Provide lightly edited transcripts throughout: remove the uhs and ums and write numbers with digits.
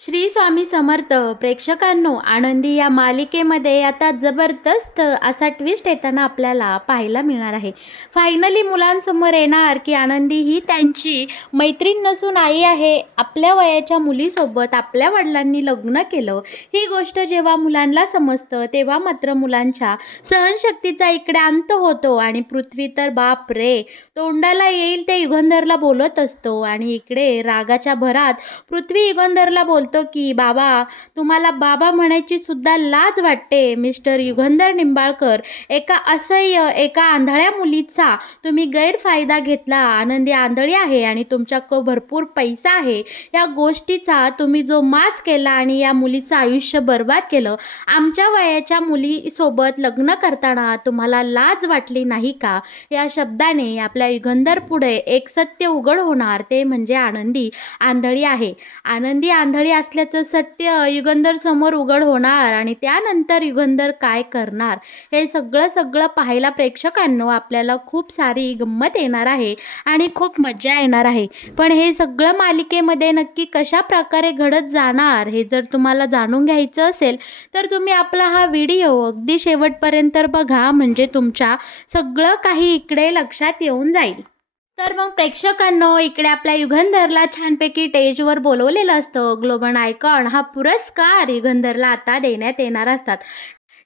श्री स्वामी समर्थ प्रेक्षकांनो, आनंदी या मालिकेमध्ये आता जबरदस्त असा ट्विस्ट येताना आपल्याला पाहायला मिळणार आहे. फायनली मुलांसमोर येणार की आनंदी ही त्यांची मैत्रीण नसून आई आहे. आपल्या वयाच्या मुलीसोबत आपल्या वडिलांनी लग्न केलं, ही गोष्ट जेव्हा मुलांना समजतं तेव्हा मात्र मुलांच्या सहनशक्तीचा इकडे अंत होतो आणि पृथ्वी तर बाप रे, तोंडाला येईल ते युगंधरला बोलत असतो. आणि इकडे रागाच्या भरात पृथ्वी युगंधरला बोलतो की बाबा, तुम्हाला बाबा म्हणायची सुद्धा लाज वाटते. मिस्टर युगंधर निंबाळकर, एका असह्य एका आंधळ्या मुलीचा तुम्ही गैरफायदा घेतला. आनंदी आंधळी आहे आणि तुमच्याकडे भरपूर पैसा आहे, या गोष्टीचा तुम्ही जो माज केला आणि या मुलीचं आयुष्य बर्बाद केलं. आमच्या वयाच्या मुलीसोबत लग्न करताना तुम्हाला लाज वाटली नाही का? या शब्दाने आपल्या युगंधर पुढे एक सत्य उघड होणार, ते म्हणजे आनंदी आंधळी आहे. आनंदी आंधळी असल्याचं सत्य युगंधर समोर उघड होणार आणि त्यानंतर युगंधर काय करणार, हे सगळं पाहायला प्रेक्षकांनो आपल्याला खूप सारी गंमत येणार आहे आणि खूप मजा येणार आहे. पण हे सगळं मालिकेमध्ये नक्की कशा प्रकारे घडत जाणार, हे जर तुम्हाला जाणून घ्यायचं असेल तर तुम्ही आपला हा व्हिडिओ अगदी शेवटपर्यंत बघा, म्हणजे तुमच्या सगळं काही इकडे लक्षात येऊन जाईल. तर मग प्रेक्षकांनो, इकडे आपल्या युगंधरला छानपैकी स्टेजवर बोलवलेलं असतं. ग्लोबल आयकॉन हा पुरस्कार युगंधरला आता देण्यात येणार असतात.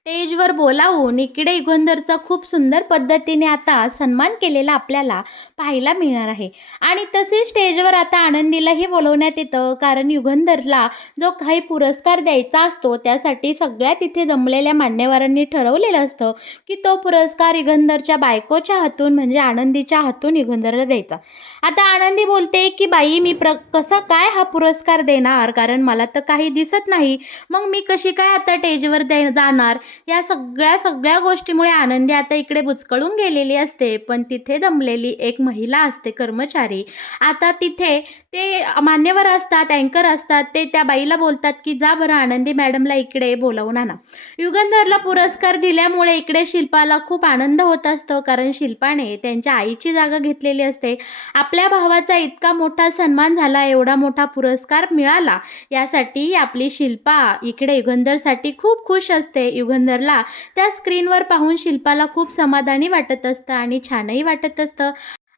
स्टेजवर बोलावून इकडे युगंधरचा खूप सुंदर पद्धतीने आता सन्मान केलेला आपल्याला पाहायला मिळणार आहे. आणि तसेच स्टेजवर आता आनंदीलाही बोलवण्यात येतं, कारण युगंधरला जो काही पुरस्कार द्यायचा असतो त्यासाठी सगळ्या तिथे जमलेल्या मान्यवरांनी ठरवलेलं असतं की तो पुरस्कार युगंधरच्या बायकोच्या हातून म्हणजे आनंदीच्या हातून युगंधरला द्यायचा. आता आनंदी बोलते की बाई, मी कसा काय हा पुरस्कार देणार, कारण मला तर काही दिसत नाही, मग मी कशी काय आता स्टेजवर जाणार. या सगळ्या गोष्टीमुळे आनंदी आता इकडे बुचकळून गेलेली असते. पण तिथे जमलेली एक महिला असते, कर्मचारी. आता तिथे ते मान्यवर असतात, अँकर असतात, ते त्या बाईला बोलतात की जा बरं आनंदी मॅडमला इकडे बोलावून आणा. युगंधरला पुरस्कार दिल्यामुळे इकडे शिल्पाला खूप आनंद होत असतो, कारण शिल्पाने त्यांच्या आईची जागा घेतलेली असते. आपल्या भावाचा इतका मोठा सन्मान झाला, एवढा मोठा पुरस्कार मिळाला, यासाठी आपली शिल्पा इकडे युगंधरसाठी खूप खुश असते. युगंधरला त्या स्क्रीनवर पाहून शिल्पाला खूप समाधानी वाटत असतं आणि छानही वाटत असतं.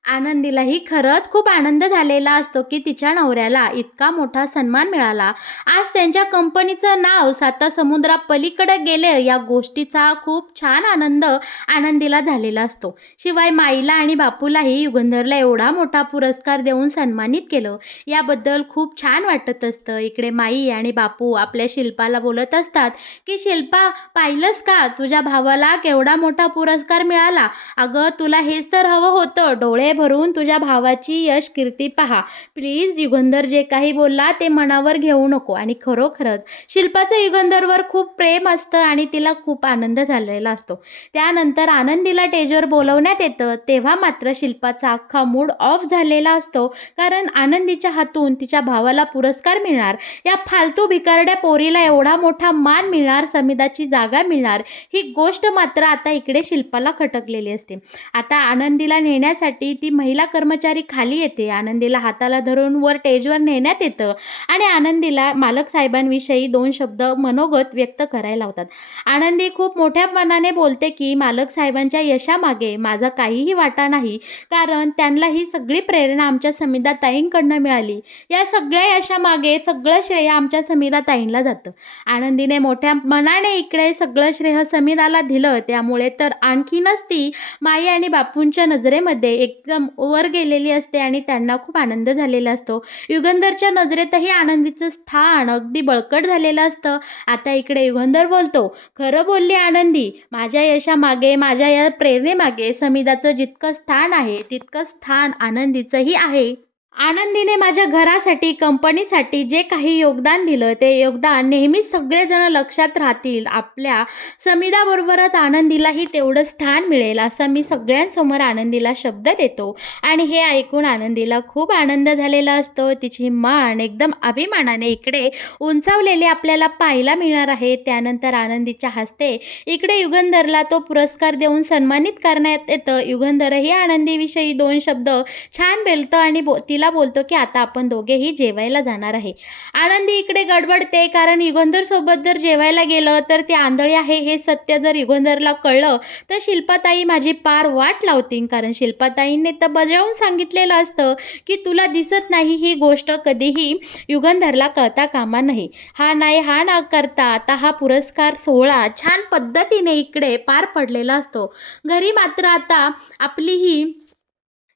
आनंदीलाही खरंच खूप आनंद झालेला असतो की तिच्या नवऱ्याला इतका मोठा सन्मान मिळाला. आज त्यांच्या कंपनीचं नाव समुद्रापलीकडे गेले, या गोष्टीचा खूप छान आनंद आनंदीला झालेला असतो. शिवाय माईला आणि बापूलाही युगंधरला एवढा मोठा पुरस्कार देऊन सन्मानित केलं, याबद्दल खूप छान वाटत असतं. इकडे माई आणि बापू आपल्या शिल्पाला बोलत असतात की शिल्पा, पाहिलंस का तुझ्या भावाला केवढा मोठा पुरस्कार मिळाला. अगं, तुला हेच तर हवं होतं. डोळे भरून तुझ्या भावाची यश कीर्ती पहा. प्लीज, युगंधर जे काही बोलला ते मनावर घेऊ नको. आणि खरोखरच शिल्पाचं युगंधरवर खूप प्रेम असतं आणि तिला खूप आनंद झालेला असतो. त्यानंतर आनंदीला स्टेजवर बोलवण्यात येतं, तेव्हा मात्र शिल्पाचा अख्खा मूड ऑफ झालेला असतो, कारण आनंदीच्या हातून तिच्या भावाला पुरस्कार मिळणार, या फालतू भिकारड्या पोरीला एवढा मोठा मान मिळणार, समिधाची जागा मिळणार, ही गोष्ट मात्र आता इकडे शिल्पाला खटकलेली असते. आता आनंदीला नेण्यासाठी ती महिला कर्मचारी खाली येते. आनंदीला हाताला धरून वर स्टेजवर नेण्यात येतं आणि आनंदीला मालक साहेबांविषयी 2 शब्द मनोगत व्यक्त करायला लावतात. आनंदी खूप मोठ्या मनाने बोलते की मालक साहेबांच्या यशामागे माझा काहीही वाटा नाही, कारण त्यांना ही सगळी प्रेरणा आमच्या समिधा ताईंकडनं मिळाली. या सगळ्या यशामागे सगळं श्रेय आमच्या समिधा ताईंना जातं. आनंदीने मोठ्या मनाने इकडे सगळं श्रेय समिधाला दिलं, त्यामुळे तर आणखीनच ती माई आणि बापूंच्या नजरेमध्ये एकदम वर गेलेली असते आणि त्यांना खूप आनंद झालेला असतो. युगंधरच्या नजरेतही आनंदीचं स्थान अगदी बळकट झालेलं असतं. आता इकडे युगंधर बोलतो, खरं बोलली आनंदी, माझ्या यशामागे, माझ्या या प्रेरणेमागे समिधाचं जितकं स्थान आहे तितकं स्थान आनंदीचंही आहे. आनंदीने माझ्या घरासाठी, कंपनीसाठी जे काही योगदान दिलं, ते योगदान नेहमीच सगळेजण लक्षात राहतील. आपल्या समिधाबरोबरच आनंदीलाही तेवढं स्थान मिळेल, असा मी सगळ्यांसमोर आनंदीला शब्द देतो. आणि हे ऐकून आनंदीला खूप आनंद झालेला असतो. तिची मान एकदम अभिमानाने इकडे उंचावलेली आपल्याला पाहायला मिळणार आहे. त्यानंतर आनंदीच्या हस्ते इकडे युगंधरला तो पुरस्कार देऊन सन्मानित करण्यात येतं. युगंधरही आनंदीविषयी 2 शब्द छान बोलतो आणि तिला आनंदीला बोलतो की आता आपण दोघेही जेवायला जाणार आहे. आनंदी इकडे गडबडते, कारण युगंधरसोबत जर जेवायला गेलं तर ती आंधळी आहे हे सत्य जर युगंधरला कळलं तर शिल्पाताई माझी पार वाट लावतील, कारण शिल्पाताईंनी तर बजावून सांगितलेलं असतं की तुला दिसत नाही ही गोष्ट कधीही युगंधरला कळता कामा नये. हा ना करता आता हा पुरस्कार सोहळा छान पद्धतीने इकडे पार पडलेला असतो. घरी मात्र आता आपली ही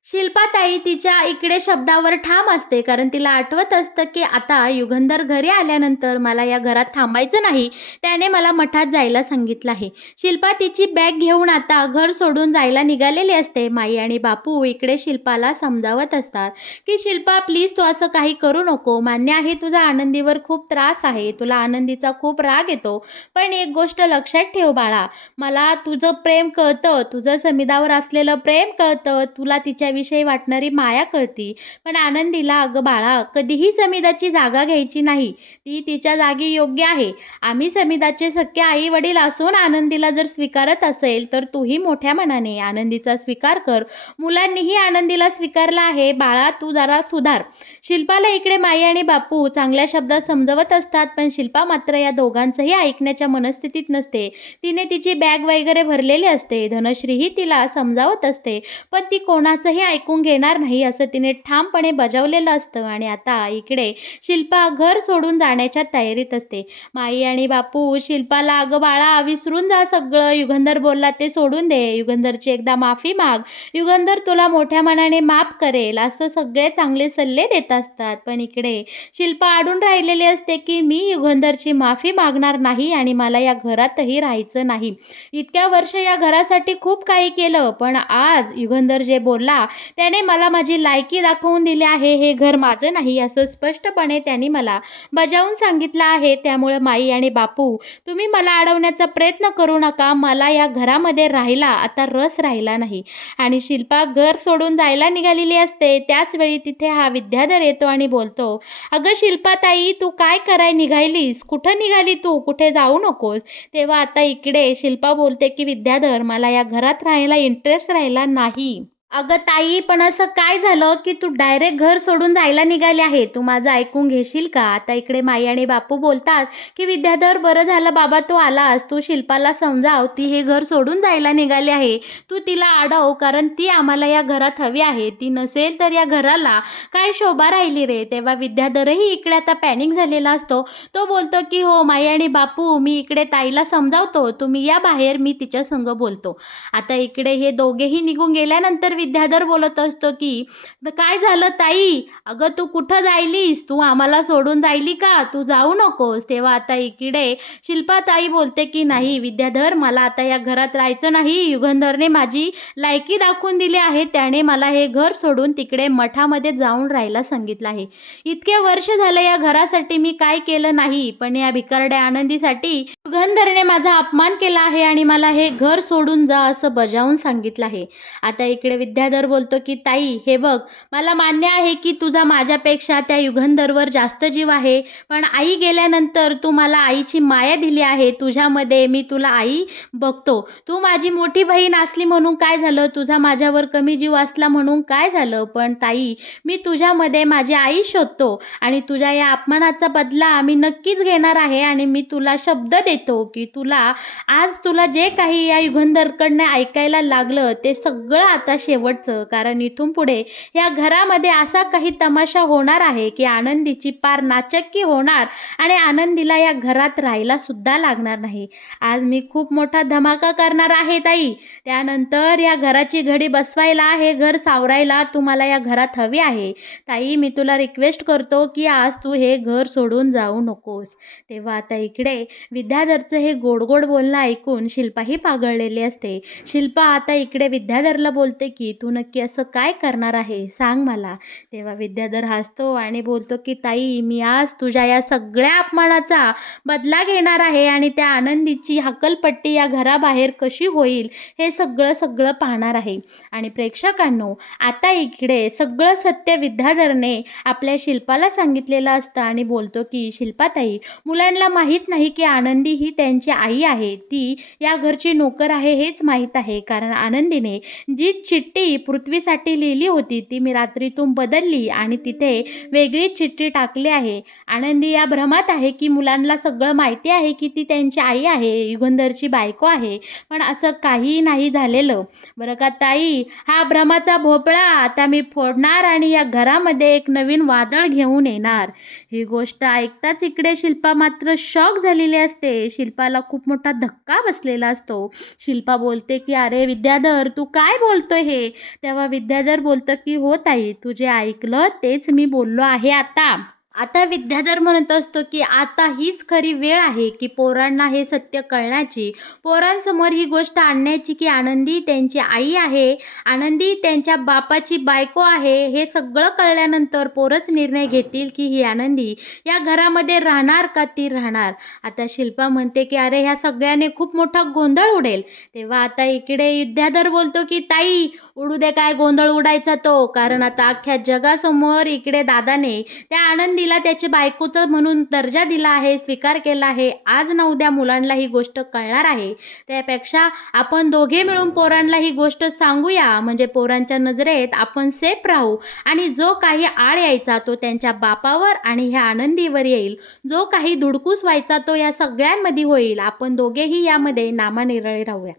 शिल्पाताई तिच्या इकडे शब्दावर ठाम असते, कारण तिला आठवत असतं की आता युगंधर घरी आल्यानंतर मला या घरात थांबायचं नाही, त्याने मला मठात जायला सांगितलं आहे. शिल्पा तिची बॅग घेऊन आता घर सोडून जायला निघालेली असते. माई आणि बापू इकडे शिल्पाला समजावत असतात की शिल्पा प्लीज तू असं काही करू नको. मान्य आहे तुझा आनंदीवर खूप त्रास आहे, तुला आनंदीचा खूप राग येतो, पण एक गोष्ट लक्षात ठेव बाळा, मला तुझं प्रेम कळतं, तुझं समिधावर असलेलं प्रेम कळतं, तुला तिच्याविषयी वाटणारी माया कळती, पण आनंदीला अगं बाळा कधीही समिधाची जागा घ्यायची नाही, ती तिच्या जागी योग्य आहे. आम्ही समिधाचे सख्खे आई वडील असून आनंदीला जर स्वीकारत असेल तर तूही मोठ्या मनाने आनंदीचा स्वीकार कर. मुलांनीही आनंदीला स्वीकारला आहे, बाळा तू जरा सुधार. शिल्पाला इकडे माई आणि बापू चांगल्या शब्दात समजवत असतात, पण शिल्पा मात्र या दोघांचंही ऐकण्याच्या मनस्थितीत नसते. तिने तिची बॅग वगैरे भरलेली असते. धनश्रीही तिला समजावत असते, पण ती कोणाचंही ऐकून घेणार नाही असं तिने ठामपणे बजावलेलं असतं. आणि आता इकडे शिल्पा घर सोडून जाण्याच्या तयारीत असते. माई आणि बापू शिल्पाला अगं बाळा विसरून जा सगळं, युगंधर बोलला ते सोडून दे, युगंधरची एकदा माफी माग, युगंधर तुला मोठ्या मनाने माफ करेल, असं सगळे चांगले सल्ले देत असतात. पण इकडे शिल्पा अडून राहिलेली असते की मी युगंधरची माफी मागणार नाही आणि मला या घरातही राहायचं नाही. इतक्या वर्ष या घरासाठी खूप काही केलं, पण आज युगंधर जे बोलला त्याने मला माझी लायकी दाखवून दिली आहे, हे घर माझं नाही असं स्पष्टपणे त्यांनी मला बजावून सांगितलं आहे. त्यामुळे माई आणि बापू तुम्ही मला अडवण्याचा प्रयत्न करू नका, मला या घरामध्ये राहायला आता रस राहिला नाही. आणि शिल्पा घर सोडून जायला निघालेली असते. त्याच वेळी तिथे हा विद्याधर येतो आणि बोलतो, अगं शिल्पाताई तू काय कराय निघालीस, कुठं निघाली तू, कुठे जाऊ नकोस. तेव्हा आता इकडे शिल्पा बोलते की विद्याधर मला या घरात राहायला इंटरेस्ट राहिला नाही. अगं ताई पण असं काय झालं की तू डायरेक्ट घर सोडून जायला निघाली आहे, तू माझं ऐकून घेशील का. आता इकडे माई आणि बापू बोलतात की विद्याधर बरं झालं बाबा तू आलास, तू शिल्पाला समजाव, ती हे घर सोडून जायला निघाली आहे, तू तिला अडव, कारण ती आम्हाला या घरात हवी आहे, ती नसेल तर या घराला काय शोभा राहिली रे. तेव्हा विद्याधरही इकडे आता पॅनिक झालेला असतो. तो बोलतो की हो माई आणि बापू मी इकडे ताईला समजावतो, तुम्ही या बाहेर, मी तिच्या संग बोलतो. आता इकडे हे दोघेही निघून गेल्यानंतर विद्याधर बोलत असतो की काय झालं ताई, अगं तू कुठं जायलीस, तू आम्हाला सोडून जायली का, तू जाऊ नकोस. तेव्हा आता इकडे शिल्पाताई बोलते की नाही विद्याधर मला आता या घरात राहायचं नाही, युगंधरने माझी लायकी दाखवून दिली आहे, त्याने मला हे घर सोडून तिकडे मठामध्ये जाऊन राहायला सांगितलं आहे. इतके वर्ष झाले या घरासाठी मी काय केलं नाही, पण या भिकारड्या आनंदीसाठी युगंधरने माझा अपमान केला आहे आणि मला हे घर सोडून जा असं बजावून सांगितलं आहे. आता इकडे विद्याधर बोलतो की ताई हे बघ, मला मान्य आहे की तुझा माझ्यापेक्षा त्या युगंधरवर जास्त जीव आहे, पण आई गेल्यानंतर तू मला आईची माया दिली आहे, तुझ्यामध्ये मी तुला आई बघतो, तू माझी मोठी बहीण असली म्हणून काय झालं, तुझा माझ्यावर कमी जीव असला म्हणून काय झालं, पण ताई मी तुझ्यामध्ये माझी आई शोधतो आणि तुझ्या या अपमानाचा बदला मी नक्कीच घेणार आहे. आणि मी तुला शब्द देतो की तुला जे काही या युगंधरकडनं ऐकायला लागलं ते सगळं आता शेवटचं, कारण इथून पुढे या घरामध्ये असा काही तमाशा होणार आहे की आनंदीची पार नाचक्की होणार आणि आनंदीला या घरात राहायला सुद्धा लागणार नाही. आज मी खूप मोठा धमाका करणार आहे ताई, त्यानंतर या घराची घडी बसवायला, हे घर सावरायला तुम्हाला या घरात हवी आहे. ताई मी तुला रिक्वेस्ट करतो की आज तू हे घर सोडून जाऊ नकोस. तेव्हा आता इकडे विद्याधरचं हे गोड गोड बोलणं ऐकून शिल्पाही पागळलेली असते. शिल्पा आता इकडे विद्याधरला बोलते की तू नक्की असं काय करणार आहे सांग मला. तेव्हा विद्याधर हसतो आणि बोलतो की ताई मी आज तुझ्या या सगळ्या अपमानाचा बदला घेणार आहे आणि त्या आनंदीची हकलपट्टी या घराबाहेर कशी होईल हे सगळं सगळं पाहणार आहे. आणि प्रेक्षकांनो आता इकडे सगळं सत्य विद्याधरने आपल्या शिल्पाला सांगितलेलं असतं आणि बोलतो की शिल्पाताई मुलांना माहीत नाही की आनंदी आनंदी ही त्यांची आई आहे, ती या घरची नोकर आहे हेच माहीत आहे. कारण आनंदीने जी चिठ्ठी पृथ्वीसाठी लिहिली होती ती मी रात्रीतून बदलली आणि तिथे वेगळीच चिठ्ठी टाकली आहे. आनंदी या भ्रमात आहे की मुलांना सगळं माहिती आहे की ती त्यांची आई आहे, युगंधरची बायको आहे. पण असं काहीही नाही झालेलं. बरं का ताई, हा भ्रमाचा भोपळा आता मी फोडणार आणि या घरामध्ये एक नवीन वादळ घेऊन येणार. ही गोष्ट ऐकताच इकडे शिल्पा मात्र शॉक झालेली असते. शिल्पाला खूप मोठा धक्का बसलेला असतो. शिल्पा बोलते की "अरे विद्याधर, तू काय बोलतोय हे?" तेव्हा विद्याधर बोलतं की "हो ताई, तू जे ऐकलं तेच मी बोललो आहे आता." आता विद्याधर म्हणत असतो की आता हीच खरी वेळ आहे की पोरांना हे सत्य कळण्याची, पोरांसमोर ही गोष्ट आणण्याची की आनंदी त्यांची आई आहे, आनंदी त्यांच्या बापाची बायको आहे. हे सगळं कळल्यानंतर पोरच निर्णय घेतील की ही आनंदी या घरामध्ये राहणार का ती राहणार. आता शिल्पा म्हणते की "अरे ह्या सगळ्याने खूप मोठा गोंधळ उडेल." तेव्हा आता इकडे विद्याधर बोलतो की "ताई, उडू दे काय गोंधळ उडायचा तो, कारण आता अख्ख्या जगासमोर इकडे दादाने त्या आनंदीला त्याच्या बायकोचं म्हणून दर्जा दिला आहे, स्वीकार केला आहे. आज ना उद्या मुलांना ही गोष्ट कळणार आहे. त्यापेक्षा आपण दोघे मिळून पोरांना ही गोष्ट सांगूया, म्हणजे पोरांच्या नजरेत आपण सेफ राहू आणि जो काही आळ यायचा तो त्यांच्या बापावर आणि ह्या आनंदीवर येईल. जो काही धुडकूस व्हायचा तो या सगळ्यांमध्ये होईल. आपण दोघेही यामध्ये नामानिरळे राहूया."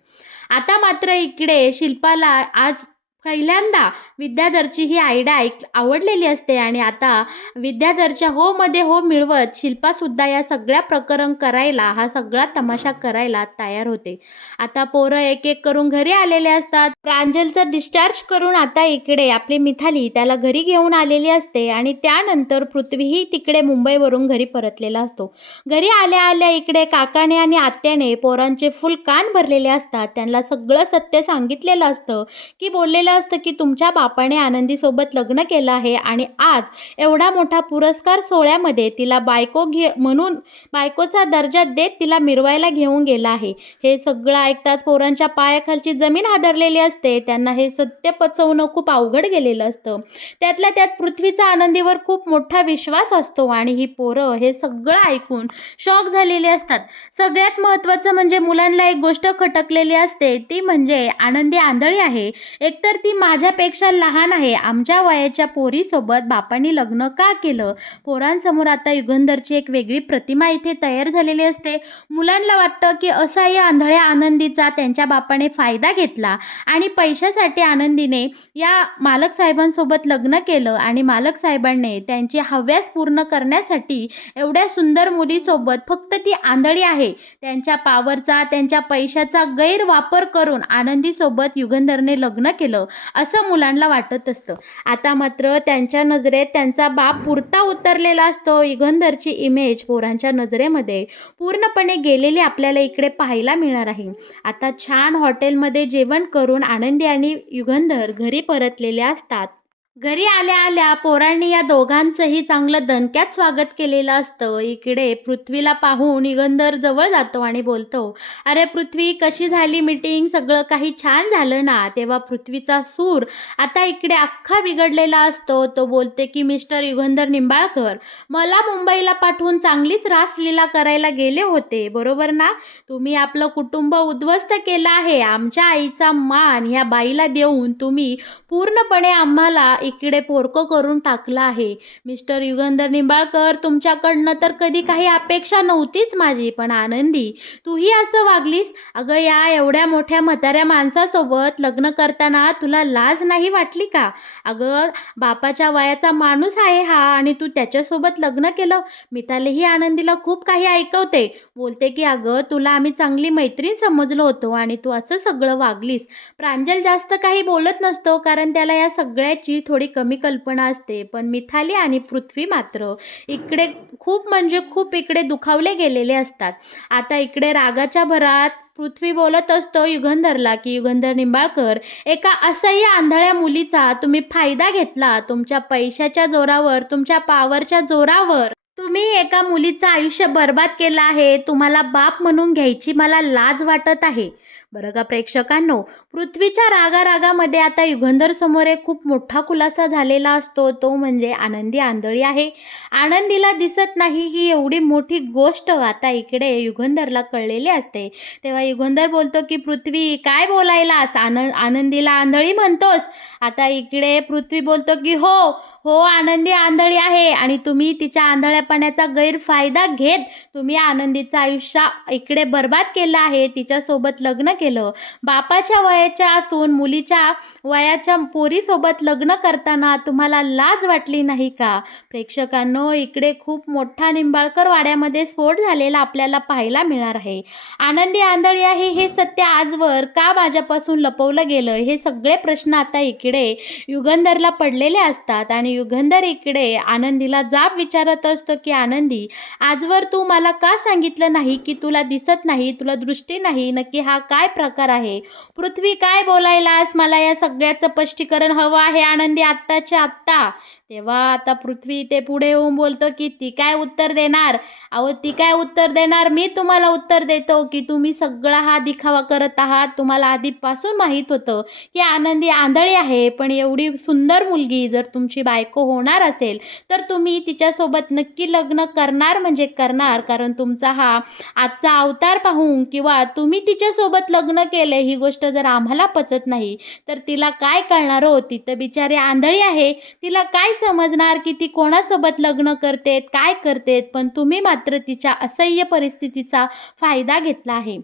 आता मात्र इकडे शिल्पाला आज पहिल्यांदा विद्याधरची ही आयडिया आवडलेली असते आणि आता विद्याधरच्या हो मध्ये हो मिळवत शिल्पासुद्धा या सगळ्या प्रकरण करायला, हा सगळा तमाशा करायला तयार होते. आता पोरं एक एक करून घरी आलेले असतात. प्रांजलचं डिस्चार्ज करून आता इकडे आपली मिथाली त्याला घरी घेऊन आलेली असते आणि त्यानंतर पृथ्वीही तिकडे मुंबईवरून घरी परतलेला असतो. घरी आल्या आल्या इकडे काकाने आणि आत्याने पोरांचे फुल कान भरलेले असतात. त्यांना सगळं सत्य सांगितलेलं असतं की बोललेलं असतं की तुमच्या बापाने आनंदीसोबत लग्न केलं आहे आणि आज एवढा मोठा पुरस्कार सोहळ्यामध्ये तिला म्हणून बायकोचा दर्जा देत तिला मिरवायला घेऊन गेला आहे. हे सगळं ऐकताच पोरांच्या पायाखालची जमीन हादरलेली असते. त्यांना हे सत्य पचवणं खूप अवघड गेलेलं असतं. त्यातल्या त्यात पृथ्वीचा आनंदीवर खूप मोठा विश्वास असतो आणि ही पोरं हे सगळं ऐकून शॉक झालेली असतात. सगळ्यात महत्त्वाचं म्हणजे मुलांना एक गोष्ट खटकलेली असते, ती म्हणजे आनंदी आंधळी आहे. एकतर ती माझ्यापेक्षा लहान आहे. आमच्या वयाच्या पोरीसोबत बापांनी लग्न का केलं? पोरांसमोर आता युगंधरची एक वेगळी प्रतिमा इथे तयार झालेली असते. मुलांना वाटतं की असा या आंधळ्या आनंदीचा त्यांच्या बापाने फायदा घेतला आणि पैशासाठी आनंदीने या मालक साहेबांसोबत लग्न केलं आणि मालक साहेबांनी त्यांची हव्यास पूर्ण करण्यासाठी एवढ्या सुंदर मुलीसोबत, फक्त ती आंधळी आहे, त्यांच्या पावरचा, त्यांच्या पैशाचा गैरवापर करून आनंदीसोबत युगंधरने लग्न केलं असं मुलांना वाटत असतं. आता मात्र त्यांच्या नजरेत त्यांचा बाप पुरता उतरलेला असतो. युगंधरची इमेज पोरांच्या नजरेमध्ये पूर्णपणे गेलेली आपल्याला इकडे पाहायला मिळणार आहे. आता छान हॉटेलमध्ये जेवण करून आनंदी आणि युगंधर घरी परतलेले असतात. घरी आल्या आल्या पोरांनी या दोघांचंही चांगलं दणक्यात स्वागत केलेलं असतं. इकडे पृथ्वीला पाहून युगंधर जवळ जातो आणि बोलतो, "अरे पृथ्वी, कशी झाली मीटिंग? सगळं काही छान झालं ना?" तेव्हा पृथ्वीचा सूर आता इकडे अख्खा बिघडलेला असतो. तो बोलते की "मिस्टर युगंधर निंबाळकर, मला मुंबईला पाठवून चांगलीच रासलीला करायला गेले होते, बरोबर ना? तुम्ही आपलं कुटुंब उद्ध्वस्त केलं आहे. आमच्या आईचा मान ह्या बाईला देऊन तुम्ही पूर्णपणे आम्हाला इकडे पोरकं करून टाकलं आहे. मिस्टर युगंधर निंबाळकर, तुमच्याकडनं तर कधी काही अपेक्षा नव्हतीच माझी, पण आनंदी, तूही असं वागलीस? अगं, या एवढ्या मोठ्या म्हाताऱ्या माणसासोबत लग्न करताना तुला लाज नाही वाटली का? अगं, बापाच्या वयाचा माणूस आहे हा आणि तू त्याच्यासोबत लग्न केलं." मिताली ही आनंदीला खूप काही ऐकवते. बोलते की "अगं, तुला आम्ही चांगली मैत्रीण समजलो होतो आणि तू असं सगळं वागलीस." प्रांजल जास्त काही बोलत नसतो, कारण त्याला या सगळ्याची थोडी कमी कल्पना असते. पण मिथाली आणि पृथ्वी मात्र इकडे खूप म्हणजे खूप इकडे दुखावले गेलेले असतात. आता इकडे रागाच्या भरात पृथ्वी बोलत असतो युगंधरला की "युगंधर निंबाळकर, एका असह्य आंधळ्या मुलीचा तुम्ही फायदा घेतला. तुमच्या पैशाच्या जोरावर, तुमच्या पॉवरच्या जोरावर तुम्ही एका मुलीचं आयुष्य बर्बाद केलं आहे. तुम्हाला बाप म्हणून घ्यायची मला लाज वाटत आहे." बरं का प्रेक्षकांनो, पृथ्वीच्या रागारागामध्ये आता युगंधर समोर एक खूप मोठा खुलासा झालेला असतो. तो म्हणजे आनंदी आंधळी आहे. आनंदीला दिसत नाही ही एवढी मोठी गोष्ट आता इकडे युगंधरला कळलेली असते. तेव्हा युगंधर बोलतो की पृथ्वी काय बोलायलास? आनंदीला आंधळी म्हणतोस? आता इकडे पृथ्वी बोलतो की हो, हो आनंदी आंधळी आहे आणि तुम्ही तिच्या आंधळेपणाचा गैरफायदा घेत तुम्ही आनंदीचं आयुष्य इकडे बरबाद केलं आहे. तिच्यासोबत लग्न केलं. बापाच्या वयाच्या असून मुलीच्या वयाच्या पोरीसोबत लग्न करताना तुम्हाला लाज वाटली नाही का? प्रेक्षकांनो, इकडे खूप मोठा निंबाळकर वाड्यामध्ये स्फोट झालेला आपल्याला पाहायला मिळणार आहे. आनंदी आंधळी आहे हे सत्य आजवर का माझ्यापासून लपवलं गेलं? हे सगळे प्रश्न आता इकडे युगंधरला पडलेले असतात आणि युगंधर इकडे आनंदीला जाब विचारत असतो की आनंदी, आजवर तू मला का सांगितलं नाही की तुला दिसत नाही, तुला दृष्टी नाही, नक्की हा काय प्रकार आहे? पृथ्वी काय बोलायलास? मला या सगळ्याचं स्पष्टीकरण हवं आहे आनंदी, आत्ताच्या आत्ता. तेव्हा आता पृथ्वी ते पुढे येऊन बोलतो की ती काय उत्तर देणार? अहो ती काय उत्तर देणार? मी तुम्हाला उत्तर देतो की तुम्ही सगळा हा दिखावा करत आहात. तुम्हाला आधीपासून माहीत होतं की आनंदी आंधळी आहे, पण एवढी सुंदर मुलगी जर तुमची बायको होणार असेल, तर तुम्ही तिच्यासोबत नक्की लग्न करणार म्हणजे करणार. कारण तुमचा हा आजचा अवतार पाहून किंवा तुम्ही तिच्यासोबत लग्न केले ही गोष्ट जर आम्हाला पचत नाही, तर तिला काय कळणार हो? ती तर बिचारी आंधळी आहे. तिला काय समजणार की ती कोणासोबत लग्न करतेत, काय करतेत? पण तुम्ही मात्र तिच्या असह्य परिस्थितीचा फायदा घेतला आहे.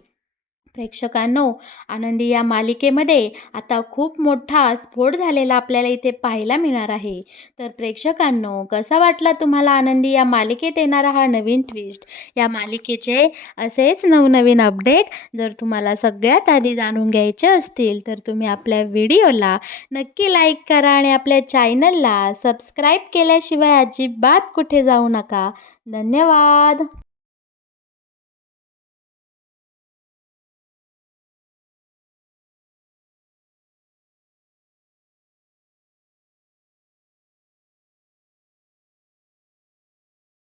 प्रेक्षकांनो, आनंदी या मालिकेमध्ये आता खूप मोठा स्फोट झालेला आपल्याला इथे पाहायला मिळणार आहे. तर प्रेक्षकांनो, कसा वाटला तुम्हाला आनंदी या मालिकेत येणारा हा नवीन ट्विस्ट? या मालिकेचे असेच नवनवीन अपडेट जर तुम्हाला सगळ्यात आधी जाणून घ्यायचे असतील, तर तुम्ही आपल्या व्हिडिओला नक्की लाईक करा आणि आपल्या चॅनलला सबस्क्राईब केल्याशिवाय अजिबात कुठे जाऊ नका. धन्यवाद.